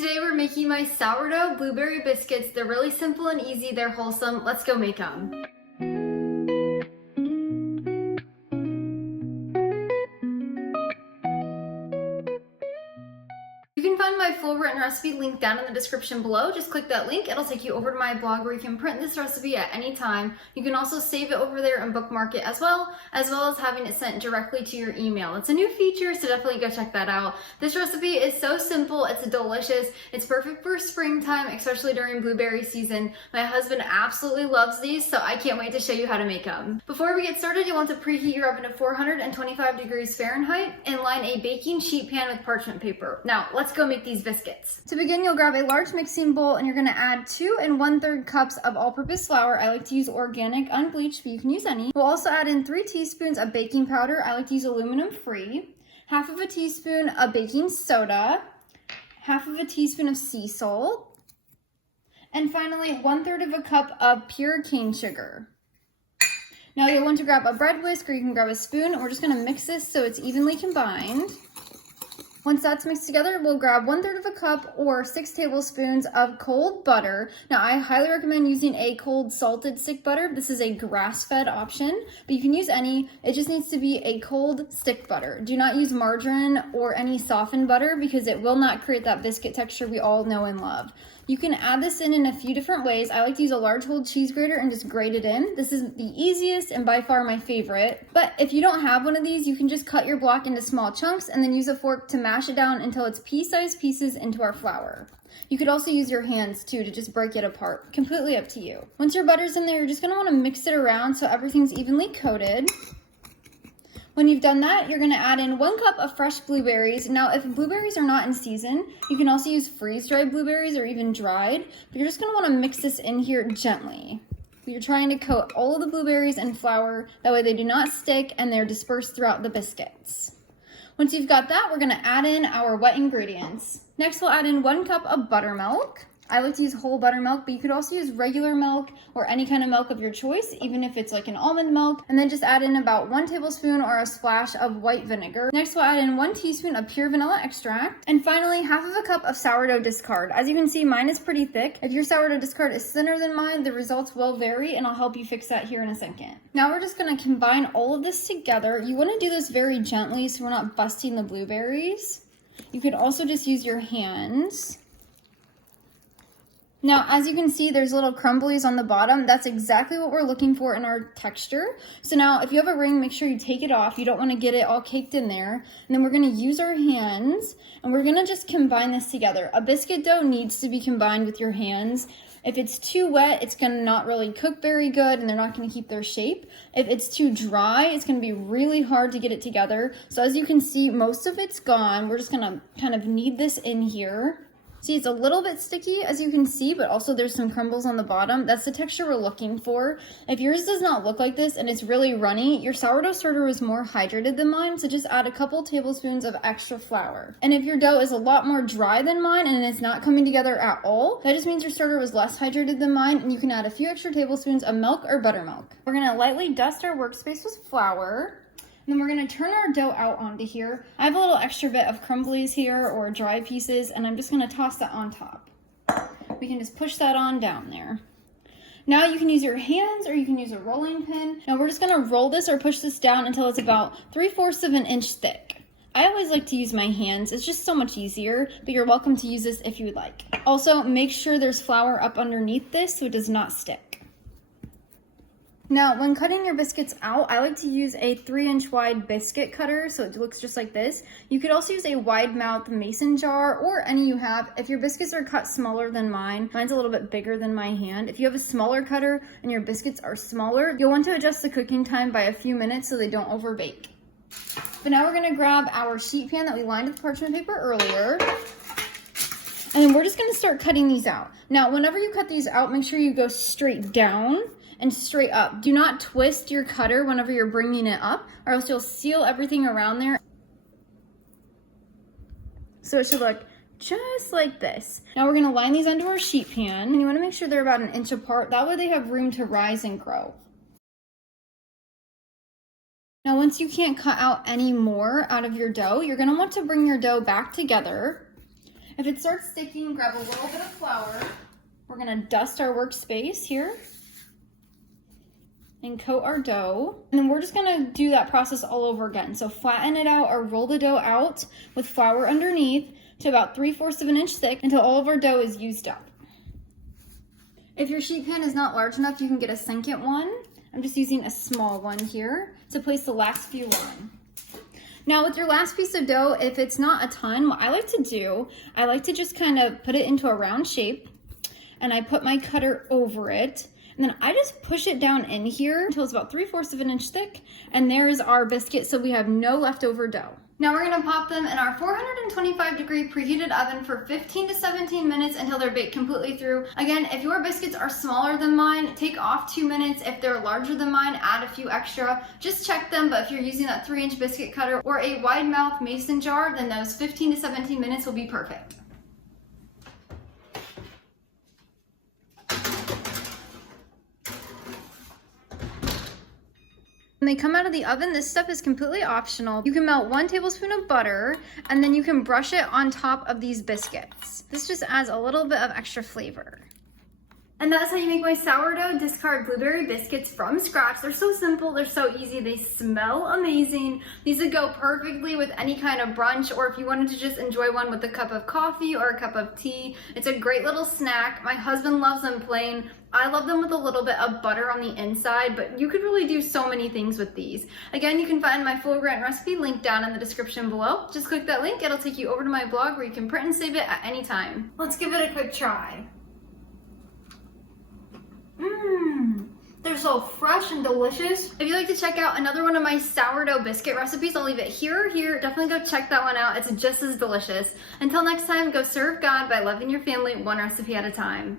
Today we're making my sourdough blueberry biscuits. They're really simple and easy, they're wholesome. Let's go make them. You can find my full written recipe linked down in the description below. Just click that link, it'll take you over to my blog where you can print this recipe at any time. You can also save it over there and bookmark it as well as having it sent directly to your email. It's a new feature, so definitely go check that out. This recipe is so simple, it's delicious, it's perfect for springtime, especially during blueberry season. My husband absolutely loves these, so I can't wait to show you how to make them. Before we get started, you want to preheat your oven to 425 degrees Fahrenheit and line a baking sheet pan with parchment paper. Now, let's go make these biscuits. To begin, you'll grab a large mixing bowl and you're gonna add 2 1/3 cups of all-purpose flour. I like to use organic, unbleached, but you can use any. We'll also add in 3 teaspoons of baking powder. I like to use aluminum-free. Half of a teaspoon of baking soda. Half of a teaspoon of sea salt. And finally, 1/3 of a cup of pure cane sugar. Now you'll want to grab a bread whisk or you can grab a spoon. We're just gonna mix this so it's evenly combined. Once that's mixed together, we'll grab 1/3 of a cup or 6 tablespoons of cold butter. Now, I highly recommend using a cold salted stick butter. This is a grass-fed option, but you can use any. It just needs to be a cold stick butter. Do not use margarine or any softened butter because it will not create that biscuit texture we all know and love. You can add this in a few different ways. I like to use a large whole cheese grater and just grate it in. This is the easiest and by far my favorite. But if you don't have one of these, you can just cut your block into small chunks and then use a fork to mash it down until it's pea-sized pieces into our flour. You could also use your hands too to just break it apart. Completely up to you. Once your butter's in there, you're just gonna wanna mix it around so everything's evenly coated. When you've done that, you're gonna add in 1 cup of fresh blueberries. Now, if blueberries are not in season, you can also use freeze-dried blueberries or even dried, but you're just gonna wanna mix this in here gently. You're trying to coat all of the blueberries in flour, that way they do not stick and they're dispersed throughout the biscuits. Once you've got that, we're gonna add in our wet ingredients. Next, we'll add in 1 cup of buttermilk. I like to use whole buttermilk, but you could also use regular milk or any kind of milk of your choice, even if it's like an almond milk. And then just add in about 1 tablespoon or a splash of white vinegar. Next, we'll add in 1 teaspoon of pure vanilla extract. And finally, half of a cup of sourdough discard. As you can see, mine is pretty thick. If your sourdough discard is thinner than mine, the results will vary, and I'll help you fix that here in a second. Now we're just gonna combine all of this together. You wanna do this very gently so we're not busting the blueberries. You could also just use your hands. Now, as you can see, there's little crumblies on the bottom. That's exactly what we're looking for in our texture. So now, if you have a ring, make sure you take it off. You don't want to get it all caked in there. And then we're going to use our hands, and we're going to just combine this together. A biscuit dough needs to be combined with your hands. If it's too wet, it's going to not really cook very good, and they're not going to keep their shape. If it's too dry, it's going to be really hard to get it together. So as you can see, most of it's gone. We're just going to kind of knead this in here. See, it's a little bit sticky, as you can see, but also there's some crumbles on the bottom. That's the texture we're looking for. If yours does not look like this and it's really runny, your sourdough starter is more hydrated than mine, so just add a couple tablespoons of extra flour. And if your dough is a lot more dry than mine and it's not coming together at all, that just means your starter was less hydrated than mine, and you can add a few extra tablespoons of milk or buttermilk. We're gonna lightly dust our workspace with flour. And then we're gonna turn our dough out onto here. I have a little extra bit of crumblies here or dry pieces, and I'm just gonna toss that on top. We can just push that on down there. Now you can use your hands or you can use a rolling pin. Now we're just gonna roll this or push this down until it's about 3/4 of an inch thick. I always like to use my hands. It's just so much easier, but you're welcome to use this if you would like. Also, make sure there's flour up underneath this so it does not stick. Now, when cutting your biscuits out, I like to use a 3-inch wide biscuit cutter, so it looks just like this. You could also use a wide mouth mason jar or any you have. If your biscuits are cut smaller than mine, mine's a little bit bigger than my hand. If you have a smaller cutter and your biscuits are smaller, you'll want to adjust the cooking time by a few minutes so they don't overbake. But now we're gonna grab our sheet pan that we lined with parchment paper earlier. And then we're just gonna start cutting these out. Now, whenever you cut these out, make sure you go straight down and straight up. Do not twist your cutter whenever you're bringing it up, or else you'll seal everything around there. So it should look just like this. Now we're gonna line these onto our sheet pan, and you wanna make sure they're about 1 inch apart. That way they have room to rise and grow. Now once you can't cut out any more out of your dough, you're gonna want to bring your dough back together. If it starts sticking, grab a little bit of flour. We're gonna dust our workspace here and coat our dough. And then we're just gonna do that process all over again. So flatten it out or roll the dough out with flour underneath to about 3/4 of an inch thick until all of our dough is used up. If your sheet pan is not large enough, you can get a second one. I'm just using a small one here to place the last few on. Now with your last piece of dough, if it's not a ton, what I like to do, I like to just kind of put it into a round shape and I put my cutter over it. And then I just push it down in here until it's about 3/4 of an inch thick. And there's our biscuit, so we have no leftover dough. Now we're gonna pop them in our 425-degree preheated oven for 15 to 17 minutes until they're baked completely through. Again, if your biscuits are smaller than mine, take off 2 minutes. If they're larger than mine, add a few extra. Just check them, but if you're using that 3-inch biscuit cutter or a wide mouth mason jar, then those 15 to 17 minutes will be perfect. When they come out of the oven, this stuff is completely optional. You can melt 1 tablespoon of butter and then you can brush it on top of these biscuits. This just adds a little bit of extra flavor. And that's how you make my sourdough discard blueberry biscuits from scratch. They're so simple, they're so easy, they smell amazing. These would go perfectly with any kind of brunch, or if you wanted to just enjoy one with a cup of coffee or a cup of tea. It's a great little snack. My husband loves them plain. I love them with a little bit of butter on the inside, but you could really do so many things with these. Again, you can find my full written recipe linked down in the description below. Just click that link, it'll take you over to my blog where you can print and save it at any time. Let's give it a quick try. They're so fresh and delicious. If you'd like to check out another one of my sourdough biscuit recipes, I'll leave it here or here. Definitely go check that one out. It's just as delicious. Until next time, go serve God by loving your family one recipe at a time.